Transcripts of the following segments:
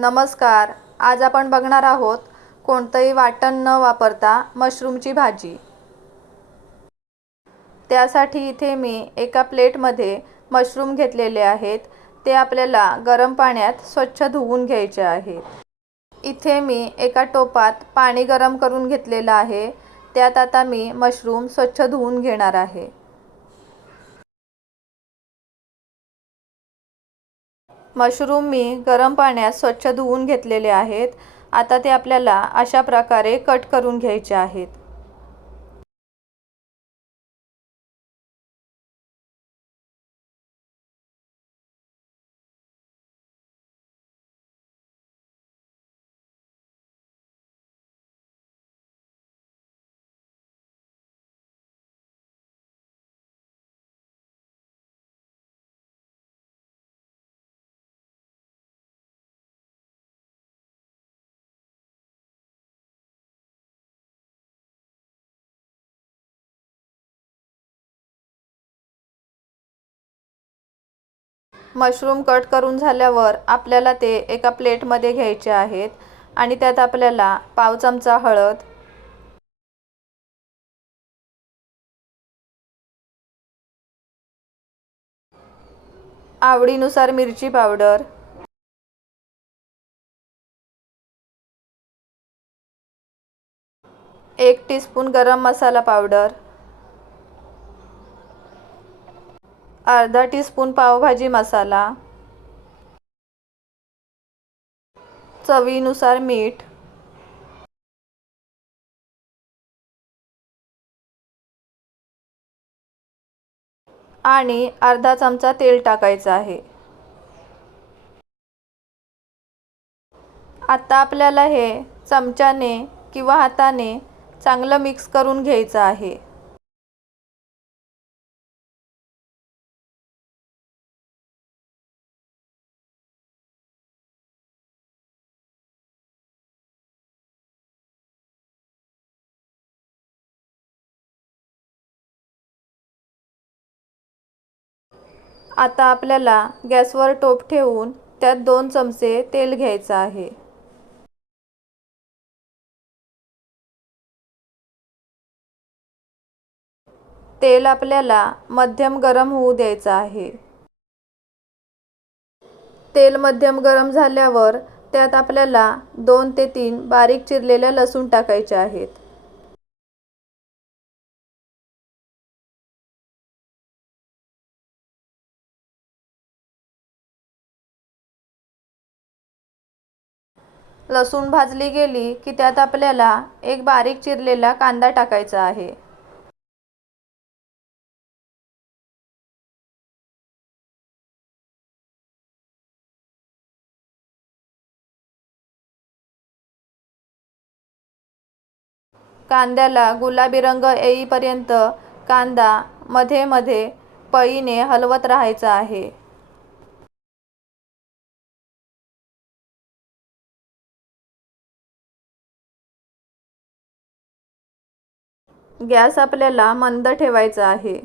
नमस्कार. आज आपण बघणार आहोत कोणतंही वाटण न वापरता मशरूमची भाजी. त्यासाठी इथे मी एका प्लेटमध्ये मशरूम घेतलेले आहेत. ते आपल्याला गरम पाण्यात स्वच्छ धुवून घ्यायचे आहेत. इथे मी एका टोपात पाणी गरम करून घेतलेलं आहे. त्यात आता मी मशरूम स्वच्छ धुवून घेणार आहे. मशरूम मी गरम पाण्यात स्वच्छ धुवून घेतलेले आहेत. आता ते आपल्याला अशा प्रकारे कट करून घ्यायचे आहेत. मशरूम कट करून झाल्यावर आपल्याला ते एका प्लेटमध्ये घ्यायचे आहेत आणि त्यात आपल्याला पाव चमचा हळद, आवडीनुसार मिरची पावडर, 1 टीस्पून गरम मसाला पावडर, अर्धा टीस्पून पावभाजी मसाला, चवीनुसार मीठ आणि अर्धा चमचा तेल टाकायचं आहे. आता आपल्याला हे चमच्याने किंवा हाताने चांगलं मिक्स करून घ्यायचं आहे. आता आपल्याला गॅसवर टोप ठेवून त्यात 2 चमचे तेल घ्यायचं आहे. तेल आपल्याला मध्यम गरम होऊ द्यायचं आहे. तेल मध्यम गरम झाल्यावर त्यात आपल्याला 2 ते 3 बारीक चिरलेल्या लसूण टाकायचे आहेत. लसूण भाजली गेली की त्यात आपल्याला एक बारीक चिरलेला कांदा टाकायचा आहे. कांद्याला गुलाबी रंग येईपर्यंत कांदा मध्ये मध्ये पळीने हलवत राहायचा आहे. गॅस आपल्याला मंद ठेवायचा आहे.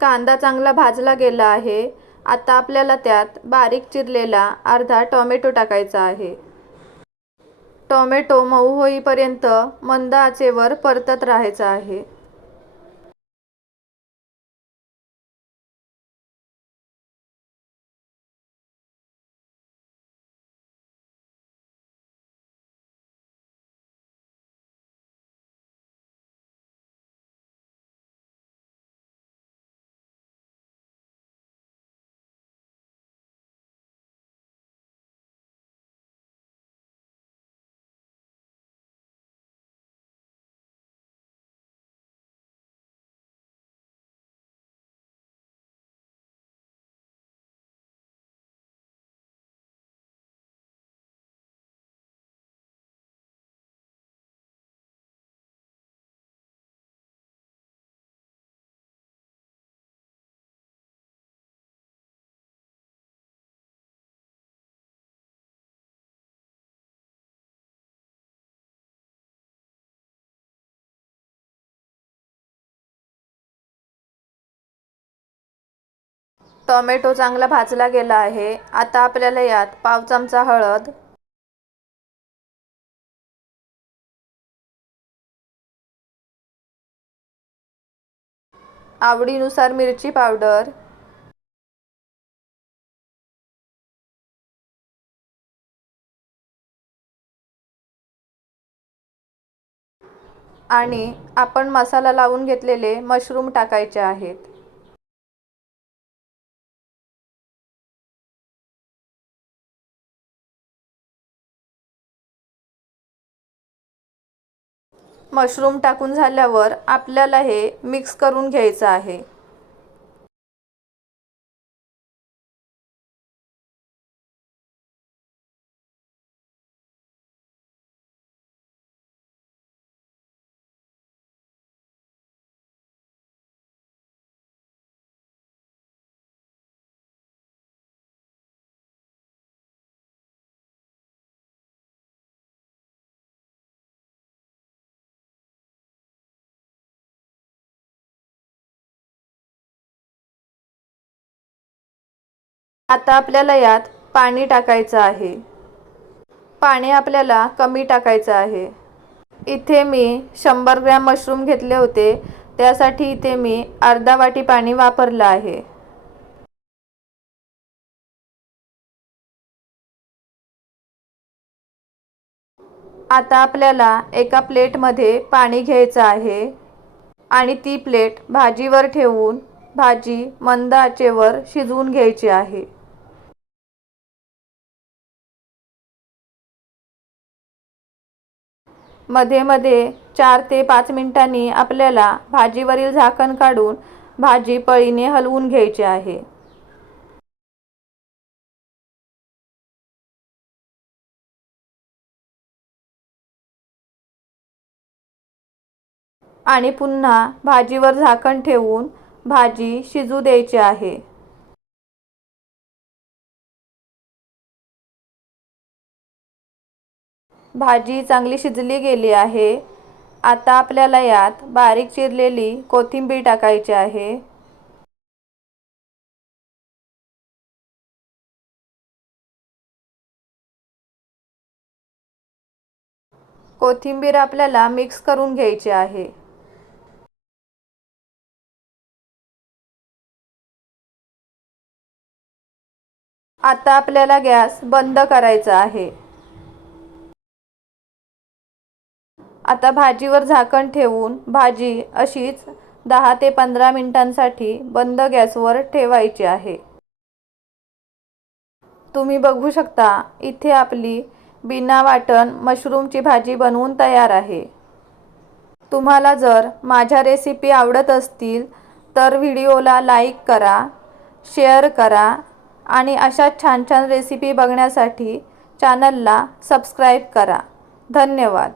कांदा चांगला भाजला गेला आहे. आता आपल्याला त्यात बारीक चिरलेला अर्धा टोमॅटो टाकायचा आहे. टोमॅटो मऊ होईपर्यंत मंद आचेवर परतत राहायचं आहे. टोमॅटो चांगला भाजला गेला आहे. आता आपल्याला यात पाव चमचा हळद, आवडीनुसार मिरची पावडर आणि आपण मसाला लावून घेतलेले मशरूम टाकायचे आहेत. मशरूम टाकून झाल्यावर आपल्याला हे मिक्स करून घ्यायचं आहे. आता आपल्याला यात पाणी टाकायचं आहे. पाणी आपल्याला कमी टाकायचं आहे. इथे मी 100 ग्रॅम मशरूम घेतले होते, त्यासाठी इथे मी अर्धा वाटी पाणी वापरलं आहे. आता आपल्याला एका प्लेटमध्ये पाणी घ्यायचं आहे आणि ती प्लेट भाजीवर ठेवून भाजी मंद आचेवर शिजवून घ्यायची आहे. मध्ये मध्ये 4 ते 5 मिनिटांनी आपल्याला भाजीवरील झाकण काढून भाजी पळीने हलवून घ्यायची आहे. आणि पुन्हा भाजीवर झाकण ठेवून भाजी शिजू द्यायची आहे. भाजी चांगली शिजली गेली आहे. आता आपल्याला यात बारीक चिरलेली कोथिंबीर टाकायची आहे. कोथिंबीर आपल्याला मिक्स करून घ्यायची आहे. आता आपल्याला गॅस बंद करायचा आहे. आता भाजीवर झाकण ठेवून भाजी अशीच 10 ते 15 मिनिटांसाठी बंद गॅसवर ठेवायची आहे. तुम्ही बघू शकता, इथे आपली बिना वाटण मशरूमची भाजी बनवून तयार आहे. तुम्हाला जर माझ्या रेसिपी आवडत असतील तर व्हिडिओला लाईक करा, शेअर करा आणि अशा छान छान रेसिपी बघण्यासाठी चॅनलला सबस्क्राईब करा. धन्यवाद.